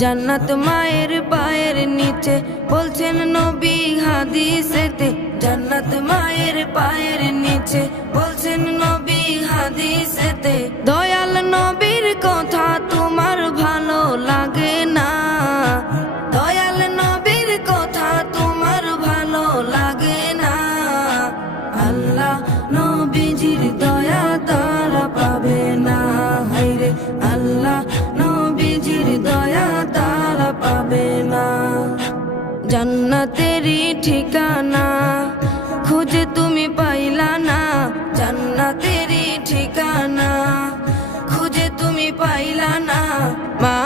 জান্নাত মায়ের পায়ের নিচে বলছেন নবী হাদিসেতে। জান্নাত মায়ের পায়ের নিচে বলছেন নবী হাদিসেতে। দয়াল নবীর কথা তোমার ভালো লাগে না, দয়াল নবীর কথা তোমার ভালো লাগে না। আল্লাহ নবীজির দয়া তারা পাবে না, হায়রে আল্লাহ নবীজির দয়া তারা পাবে না। জান্নাতেরই ঠিকানা খুঁজে তুমি পাইলা না, জান্নাতেরই ঠিকানা খুঁজে তুমি পাইলা না। মা